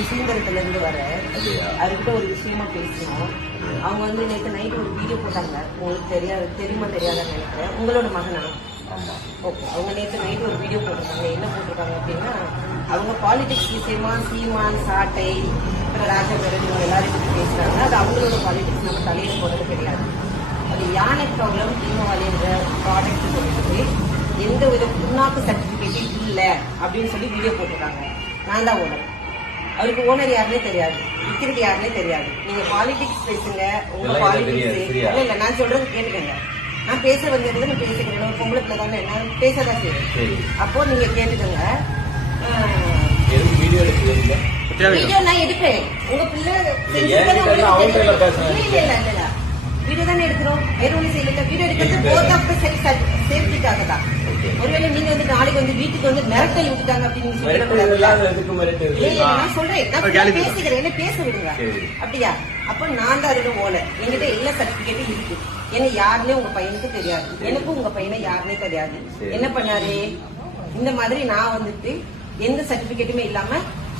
சுசீந்திரத்துல இருந்து வர அவர்கிட்ட ஒரு விஷயமா பேசணும். அவங்க வந்து நேற்று நைட் ஒரு வீடியோ போட்டாங்க. உங்களுக்கு தெரியுமா தெரியாதான்னு நினைக்கிறேன். உங்களோட மகனா? ஓகே. அவங்க நேற்று நைட் ஒரு வீடியோ போட்டிருக்காங்க. என்ன போட்டிருக்காங்க அப்படின்னா, அவங்க பாலிடிக்ஸ் விஷயமா சீமான், சாட்டை, ராஜபரன் இவங்க எல்லாரும் பற்றி பேசுறாங்க. அது அவங்களோட பாலிடிக்ஸ் நம்ம தலையில போறது கிடையாது. அது யானை ப்ராப்ளம் தீமாவளின்ற ப்ராடக்ட் சொல்லிட்டு எந்த வித புண்ணாக்கு சர்டிபிகேட்டும் இல்லை அப்படின்னு சொல்லி வீடியோ போட்டிருக்காங்க. நான் தான் ஓனர். அவருக்கு ஓனர் யாருன்னே தெரியாது, விற்கிறது யாருன்னே தெரியாது. நீங்க பாலிடிக்ஸ் பேசுங்க, உங்க பாலிடிக்ஸ் இல்ல. நான் சொல்றது கேட்டுக்கங்க. நான் பேச வந்தது நான் பேசிக்கிறேன். ஒரு பொம்பளை பிள்ளை தானே, நான் பேசதான் செய்வேன். அப்போ நீங்க கேட்டுக்கங்க. வீடியோ நான் எடுப்பேன். உங்க பிள்ளை வீடியோ தானே எடுக்கிறோம். வேற ஒண்ணு செய்யல. வீடியோ எடுக்கிறது போத் ஆஃப் த சேஃப்டிக்காக தான். ஒருவேளை நீங்க வந்து நாளைக்கு வந்து வீட்டுக்கு வந்து மிரட்டல் விட்டுட்டாங்க அப்படின்னு நான் சொல்றேன். நான் பேசிக்கிறேன், என்ன பேச விடுங்க. அப்படியா? அப்ப நான் தான் அதோட ஓனர். என்கிட்ட எல்லா சர்டிபிகேட்டும் இருக்கு. என்ன யாருன்னே உங்க பையனுக்கு தெரியாது, எனக்கும் உங்க பையனை யாருன்னே தெரியாது. என்ன பண்ணாரு, இந்த மாதிரி நான் வந்துட்டு எந்த சர்டிபிகேட்டுமே இல்லாம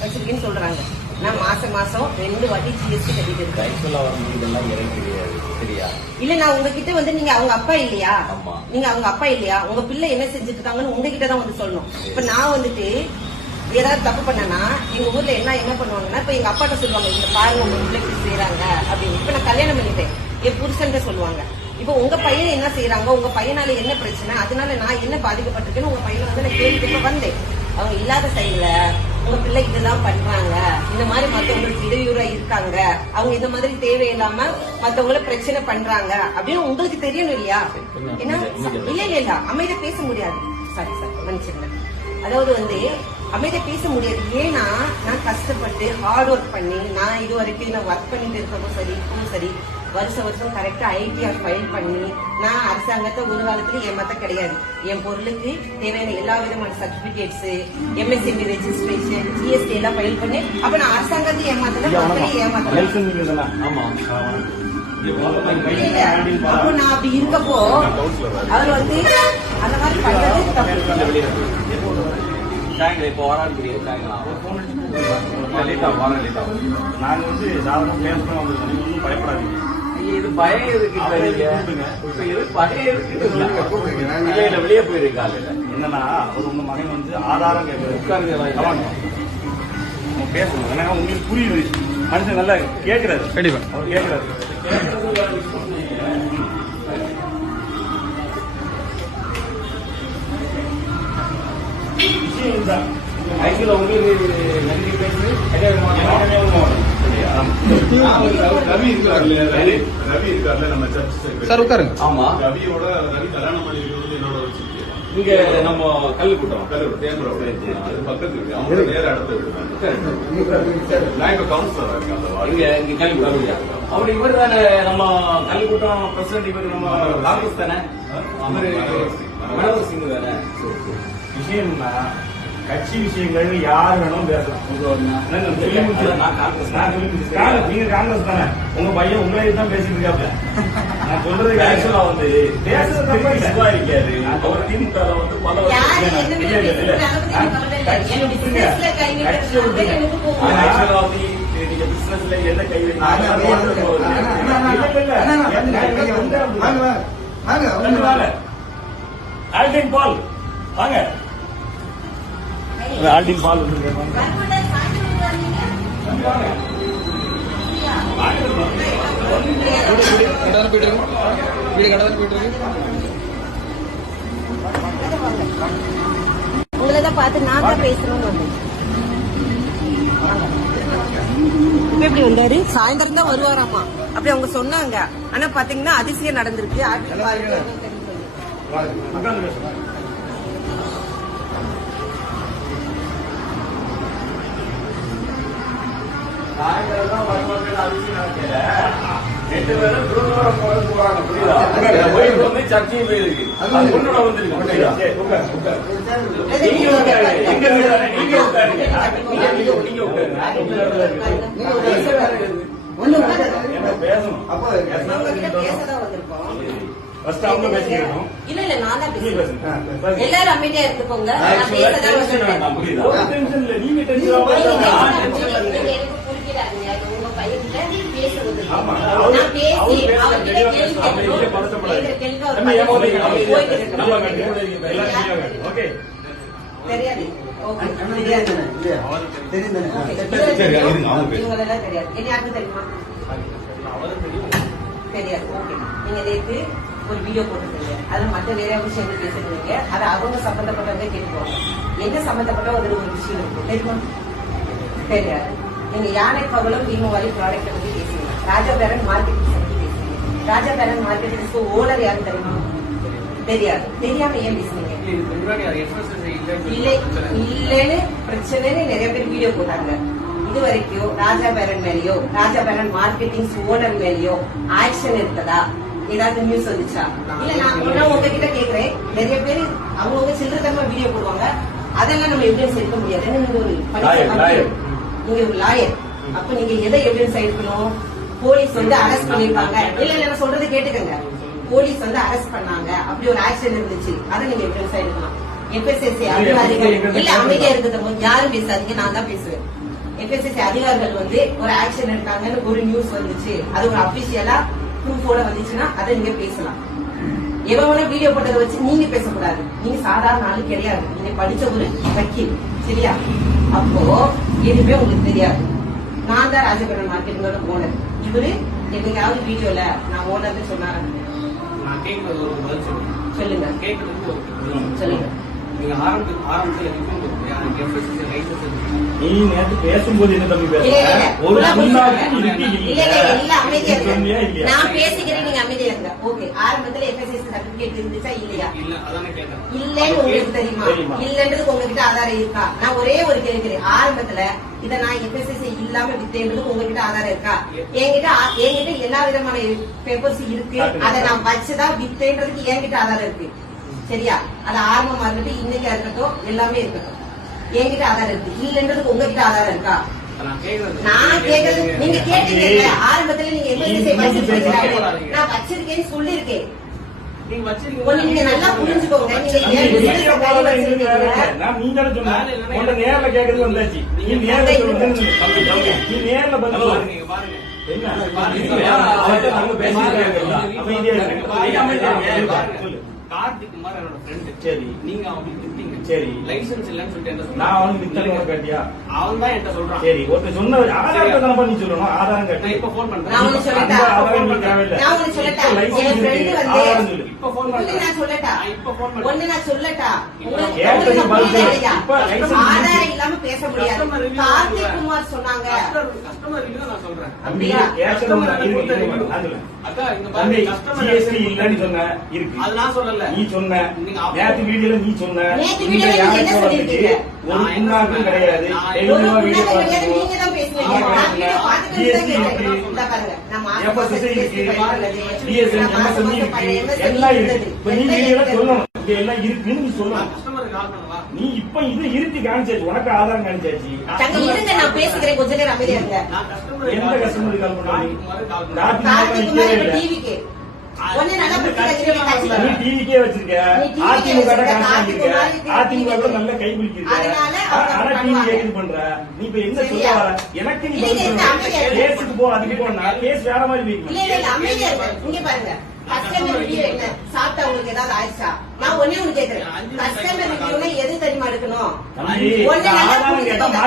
வச்சிருக்கேன்னு சொல்றாங்க. நான் மாசம் 2 வாட்டி ஜிஎஸ்டி கட்டிட்டு இருக்கேன். இல்ல, நான் உங்ககிட்ட வந்து நீங்க அவங்க அப்பா இல்லையா, நீங்க அவங்க அப்பா இல்லையா, உங்க பிள்ளை என்ன செஞ்சுட்டு இருக்காங்கன்னு உங்ககிட்ட தான் வந்து சொல்லணும். இப்ப நான் வந்துட்டு ஏதாவது தப்பு பண்ணனா எங்க ஊர்ல என்ன பண்ணுவாங்கன்னா, இப்ப எங்க அப்பாட்ட சொல்லுவாங்க, இந்த பாருங்க உங்க பிள்ளைக்கு செய்யறாங்க அப்படின்னு. இப்ப நான் கல்யாணம் பண்ணிட்டேன், என் புருஷன் சொல்லுவாங்க. இப்ப உங்க பையன் என்ன செய்யறாங்க, உங்க பையனால என்ன பிரச்சனை, அதனால நான் என்ன பாதிக்கப்பட்டிருக்கேன்னு உங்க பையனை வந்து நான் கேள்விக்கு வந்தேன். அவங்க இல்லாத டைம்ல உங்க பிள்ளை இதுதான் பண்றாங்க, இந்த மாதிரி மத்தவங்களுக்கு இடையூறா இருக்காங்க, அவங்க இந்த மாதிரி தேவையில்லாம மத்தவங்களை பிரச்சனை பண்றாங்க அப்படின்னு உங்களுக்கு தெரியணும் இல்லையா? ஏன்னா இல்ல அமைதியா பேச முடியாது. சாரி மன்னிச்சிருங்க. அதாவது வந்து அமைதியா பேச முடியாது. ஏன்னா நான் கஷ்டப்பட்டு ஹார்ட் ஒர்க் பண்ணி நான் இது வரைக்கும் நான் ஒர்க் பண்ணிட்டு இருக்கவும் சரி, இப்பவும் சரி, வருஷம் கரெக்டா ஐடிஆர் ஃபைல் பண்ணி நான் அரசாங்கத்தை ஒரு காலத்துல ஏமாத்த கிடையாது. என் பொருளுக்கு தேவையான எல்லா விதமான சர்டிபிகேட்ஸ், எம்எஸ்எம்பி ரெஜிஸ்ட்ரேஷன், ஜிஎஸ்டி எல்லாம் ஃபைல் பண்ணி அப்ப நான் அரசாங்கத்தை ஏமாத்தல, மக்களையும் ஏமாத்தல. அப்போ நான் அப்படி இருக்கப்போ அவர் வந்து அந்த மாதிரி பண்றது தப்பு. இப்போ நாங்க வந்து சாதாரண பயப்படாதீங்க. இது பயம் இருக்கு, வெளியே போயிருக்காங்க. என்னன்னா உங்க மகன் வந்து ஆதாரம் கேட்கறது பேசணும். ஏன்னா உங்களுக்கு புரியுது, மனுஷன் நல்லா கேட்கிறாரு. கண்டிப்பா அவர் கேட்கிறாரு. ஆக்சுவலா உங்களுக்கு நன்றி பேசு ரவி இருக்காருல்ல நம்ம சர்ச் சார் உட்காருங்க. ஆமா, ரவியோட ரவி கல்யாணம் பண்ணி என்னோட வச்சு இங்க நம்ம கல்லுக்கூட்டம் அது பக்கத்து இருக்கு. அவங்க நேர இடத்த விடுவாங்க. நான் இப்ப கவுன்சிலரா இருக்கேன் இங்க கல்லுக்கூட்டம். அப்படி இவர் தானே நம்ம கல்லுக்கூட்டம் பிரசிடன்ட். இவர் நம்ம காங்கிரஸ் தானே, மனோகர் சிங் தானே. விஷயம்னா கட்சி விஷயங்கள் யாரு வேணும் பேசலாம். நீங்க காங்கிரஸ் தானே, உங்க பையன் உங்களை தான் பேசிட்டு இருக்காப்ல. நான் சொல்றது ஆக்சுவலா வந்து பேசுறது இருக்காது. அவர் திமுக வந்து பல நீங்க பிசினஸ்ல என்ன கை ஆல்டின் பால் வாங்க. ஆல்டின் பால் உங்களதான் பார்த்து நான் தான் பேசணும்னு வந்தேன். இப்ப எப்படி வந்தாரு? சாயந்தரம் தான் வருவாராமா அப்படி அவங்க சொன்னாங்க. ஆனா பாத்தீங்கன்னா அதிசயம் நடந்திருக்கு. சாயந்தரம் வருவாங்க. அதிசயம் நடக்கல. 2 பேரும் குருவாரம் போறாங்க. புரியுதா? சர்ச்சையும் போயிருக்கு. உன்னோட வந்துருக்கு. பேசணும். இல்ல இல்ல நான் தான் பேசுறேன். எல்லாரும் அமைதியா இருந்துக்கோங்க. தெரியாது. தெரியாது. ஓகே, நீங்க நேற்று ஒரு வீடியோ போட்டுருக்கீங்க, அது மற்ற நிறைய விஷயங்கள் பேசுறீங்க, அது அவங்க சம்பந்தப்பட்டவங்க கேட்டுக்கோங்க. என்ன சம்பந்தப்பட்ட ஒரு விஷயம் இருக்கு தெரியுமா? தெரியாது. நீங்க யானை பகலும் தீமவாரி ப்ராடக்ட் பத்தி பேசுறீங்க, ராஜா பேரன் மார்க்கெட்டிங் பத்தி பேசுறீங்க. ராஜா பேரன் மார்க்கெட்டிங்ஸ்க்கு ஓனர் யாரு தெரியுமா? தெரியாது. தெரியாம ஏன் பேசுறீங்க? இல்லன்னு பிரச்சனைன்னு நிறைய பேர் வீடியோ போட்டாங்க. இது வரைக்கும் ராஜா பேரன் மேலயோ ராஜா பேரன் மார்க்கெட்டிங் ஓனர் மேலயோ ஆக்ஷன் எடுத்ததா ஏதாவது நியூஸ் வந்துச்சா? இல்ல நான் உங்ககிட்ட கேக்குறேன். நிறைய பேர் அவங்க சில்லறதமா வீடியோ போடுவாங்க, அதெல்லாம் நம்ம எவிடன்ஸ் எடுக்க முடியாது. நீங்க ஒரு நீங்க ஒரு லாயர், அப்ப நீங்க எதை எவிடன்ஸ் எடுக்கணும்? போலீஸ் வந்து அரெஸ்ட் பண்ணிருக்காங்க. இல்ல நான் சொல்றது கேட்டுக்கங்க. போலீஸ் வந்து அரெஸ்ட் பண்ணாங்க, அப்படி ஒரு ஆக்ஷன் இருந்துச்சு, அதை நீங்க எவிடன்ஸ் எடுக்கலாம். FSSAI அதிகாரிகள் இல்ல அமைதியா இருக்கிறது யாரும் பேசாதீங்க, நான் தான் பேசுவேன். FSSAI அதிகாரிகள் வந்து ஒரு ஆக்ஷன் எடுத்தாங்கன்னு ஒரு நியூஸ் வந்துச்சு, அது ஒரு அபிஷியலா ப்ரூஃபோட வந்துச்சுன்னா அதை நீங்க பேசலாம். எவன வீடியோ போட்டதை வச்சு நீங்க பேசக்கூடாது. நீங்க சாதாரண ஆளு கிடையாது, நீங்க படிச்ச ஒரு வக்கீல், சரியா? அப்போ எதுவுமே உங்களுக்கு தெரியாது. நான் தான் ராஜபுரம் மார்க்கெட்டிங்கோட ஓனர். இவரு என்னைக்காவது வீடியோல நான் ஓனர்னு சொன்னாரு? சொல்லுங்க, சொல்லுங்க. நீங்க ஆரம்பத்துல நீ நேற்று பேசும்போது என்ன தம்பி பேச நான் பேசிக்கிறேன், நீங்க அமைதியா இருங்க. ஓகே, ஆரம்பத்துல FSSAI சர்டிபிகேட் இருந்துச்சா இல்லையா? இல்லன்னு உங்களுக்கு தெரியுமா? இல்லன்றதுக்கு உங்ககிட்ட ஆதாரம் இருக்கா? நான் ஒரே ஒரு கேட்கிறேன். ஆரம்பத்துல இதை நான் FSSAI இல்லாம வித்தேன்றதுக்கு உங்ககிட்ட ஆதாரம் இருக்கா? என்கிட்ட எல்லா விதமான பேப்பர்ஸ் இருக்கு, அதை நான் வச்சுதான் வித்தேன்றதுக்கு என்கிட்ட ஆதாரம் இருக்கு, சரியா? அது ஆரம்பமா இருக்கட்டும், இன்னைக்கா இருக்கட்டும், எல்லாமே இருக்கட்டும், என்கிட்ட ஆதாரம் இருக்கு. இல்லன்றதுக்கு உங்ககிட்ட ஆதாரம் இருக்கா? நான் கேக்குறது நீங்க கேட்டீங்க. ஆரம்பத்துல நீங்க நான் வச்சிருக்கேன்னு சொல்லிருக்கேன். நீங்க நல்லா புரிஞ்சுக்கோங்க. நீங்க நேர்ல கேக்குறது வந்தாச்சு. நீ நேர்ல கார்த்திக் குமார் என்னோட ஃப்ரெண்ட். சரி, நீங்க அவனுக்கு வித்தீங்க. சரி, லைசென்ஸ் இல்லன்னு சொல்லிட்டு என்ன நான் அவனுக்கு வித்தேன்னு கேட்டியா? அவன் தான் என்கிட்ட சொல்றான். சரி, ஒருத்தர் சொன்ன ஆதாரத்தை தான பண்ணி சொல்லணும். ஆதாரம் கேட்டேன், இப்ப போன் பண்றேன். நான் உங்களுக்கு சொல்லட்டா? தேவையில்லை. நான் உங்களுக்கு சொல்லட்டா? என் ஃப்ரெண்ட் வந்து இப்ப போன் பண்றேன். நான் சொல்லட்டா? இப்ப போன் பண்றேன். ஒண்ணு நான் சொல்லட்டா? ஆதாரம் இல்லாம பேச முடியாது. கார்த்திக் குமார் சொன்னாங்க. கஸ்டமர் ரிவ்யூ நான் சொல்றேன். அப்படியா? அக்கா இங்க பாருங்க, கஸ்டமர் GST இல்லன்னு சொன்ன இருக்கு. அது நான் சொல்லல, நீ சொன்ன. நேத்து வீடியோல நீ சொன்ன. நேத்து வீடியோல நீங்க என்ன சொல்லிருக்கீங்க? ஒரு முன்னாக்கும் கிடையாது. டெலிவரியா வீடியோ பாருங்க. நீங்க தான் பேசுறீங்க. நான் வீடியோ பார்த்துட்டு தான் கேக்குறேன். இந்த பாருங்க, நான் FSSAI இருக்கு, DSN, MSME இருக்கு, எல்லாம் இருக்கு. இப்ப நீ வீடியோல சொல்லணும், இங்க எல்லாம் இருக்குன்னு நீ சொல்லணும். கஸ்டமருக்கு கால் பண்ணவா? நீ இப்ப இது இருக்கு காமிச்சாச்சு, உனக்கு ஆதாரம் காமிச்சாச்சு. இருங்க, நான் பேசுகிறேன், கொஞ்ச நேரம் அமைதியா இருங்க. நான் கஸ்டமர் எந்த கஸ்டமருக்கு கால் பண்ணாங்க? கார்த்திக் குமார் டிவிக்கு ஒண்ணு நல்லா புரிஞ்சுக்கங்க. நீ டிவிக்கே வச்சிருக்க, அதிமுக அதிமுக கூட நல்ல கை பிடிச்சிருக்க. ஆனா டிவி கேக்குது பண்ற. நீ இப்ப என்ன சொல்ல வர? எனக்கு நீ கேஸுக்கு போ, அதுக்கு போனா கேஸ் வேற மாதிரி போயிருக்கு. இல்ல அமைதியா இருங்க. இங்க பாருங்க, கஸ்டமர் ரிவ்யூ என்ன சாப்பிட்டா உங்களுக்கு ஏதாவது ஆயிடுச்சா? நான் ஒண்ணே ஒண்ணு கேக்குறேன். கஸ்டமர் ரிவ்யூல எது தெரியுமா எடுக்கணும்?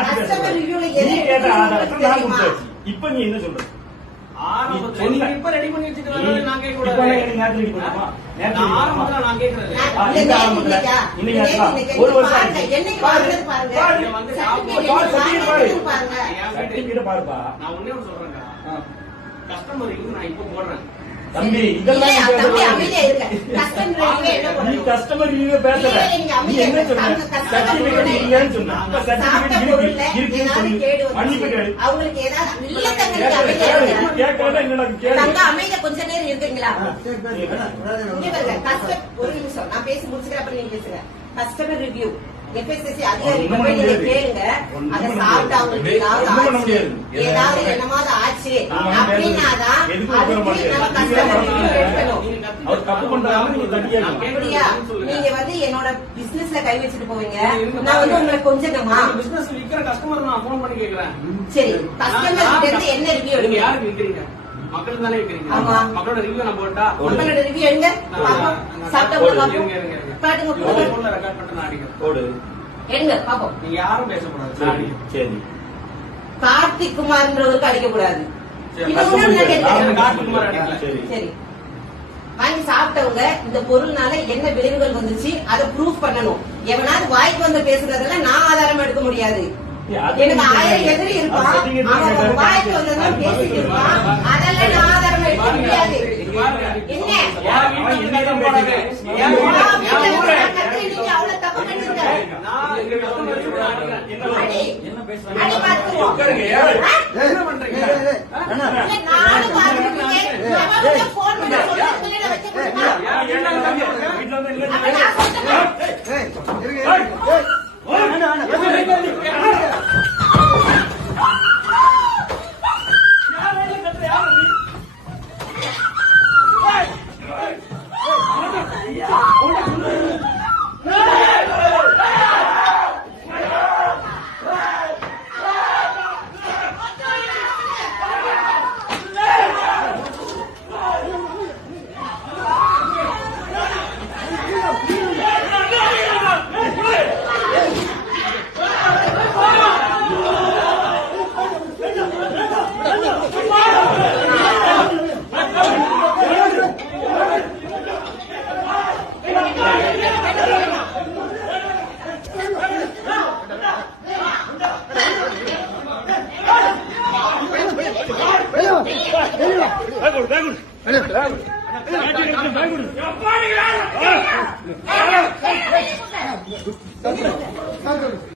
கஸ்டமர் ரிவ்யூல எது தெரியுமா? இப்ப நீ என்ன சொல்ற? இப்ப ரெடி பண்ணி வச்சுட்டு நான் கேட்க கூடாது. ஆரம்பத்துல நான் கேட்கறேன். ஒரு வருஷம் என்னைக்கு வாங்குறது பாருங்க. பாருப்பா, நான் ஒண்ணே ஒண்ணு சொல்றேன். கஸ்டமர் ரிவ்யூ நான் இப்ப போடுறேன். தம்பி, இதெல்லாம் நீ கஸ்டமர் ரிவ்யூ பேசல. நீ என்ன சொன்ன? சர்டிபிகேட் இல்லன்னு சொன்ன. அப்ப சர்டிபிகேட் இருக்குன்னு சொல்லி மன்னிப்பு கேளு. அவங்களுக்கு ஏதாவது இல்ல தங்க கேட்கறத என்னடா கேளு. தங்க அமைதியா கொஞ்ச நேரம் இருக்கீங்களா? ஒரு நிமிஷம் நான் பேசி முடிச்சுக்கிறேன், அப்புறம் நீங்க பேசுங்க. கஸ்டமர் ரிவ்யூ FSSAI அதிகாரிகள் நீங்க கேளுங்க. அதை சாப்பிட்டு அவங்களுக்கு ஏதாவது என்னமாவது ஆச்சு அப்படின்னாதான் அப்படியா? நீங்க வந்து என்னோட பிசினஸ்ல கை வச்சுட்டு போவீங்க, நான் வந்து உங்களை கொஞ்சமா பிசினஸ் விக்கிற கஸ்டமர் நான் போன் பண்ணி கேக்குறேன். சரி, கஸ்டமர் கிட்ட இருந்து என்ன ரிவ்யூ எடுங்க? யாருக்கு விக்கிறீங்க? மக்கள் தானே இருக்கிறீங்க. ஆமா. மக்களோட ரிவ்யூ நம்ம போட்டா மக்களோட ரிவ்யூ எங்க பாப்போம். சாப்பிட்டவங்க பாப்போம். பாட்டுங்க போடுங்க. போன்ல ரெக்கார்ட் பண்ணிட்டு நான் அடிக்கிறேன். போடு. எங்க பாப்போம். நீங்க யாரும் பேசக்கூடாது. நான் அடிக்கிறேன். சரி. கார்த்திக் குமார்ன்றவருக்கு அடிக்க கூடாது. சரி, இன்னொன்னு நான் கேட்கிறேன். கார்த்திக்குமார் அடிக்கல. சரி. சரி, வாங்கி சாப்பிட்டவங்க இந்த பொருள்னால என்ன விளைவுகள் வந்துச்சு அதை ப்ரூஃப் பண்ணணும். எவனாவது வாய்க்கு வந்து பேசுறதெல்லாம் நான் ஆதாரம் எடுக்க முடியாது. எனக்கு 1000 எதிரி இருப்பான், அவன் வாய்க்கு வந்ததான் பேசிட்டு இருப்பான், அதெல்லாம் நான் ஆதாரம் எடுக்க முடியாது. என்ன நீங்க அவ்வளவு தப்பு பண்ணிருக்க. அடி பார்த்துருவோம். என்ன பண்றீங்க? இல்ல, நானும் பார்த்துருக்கேன். எவன் போன் பண்ண சொல்லி வச்சு கொடுப்பா. வீட்டுல வந்து இல்ல. அப்ப நான் சொல்றேன். பேக் கொடு.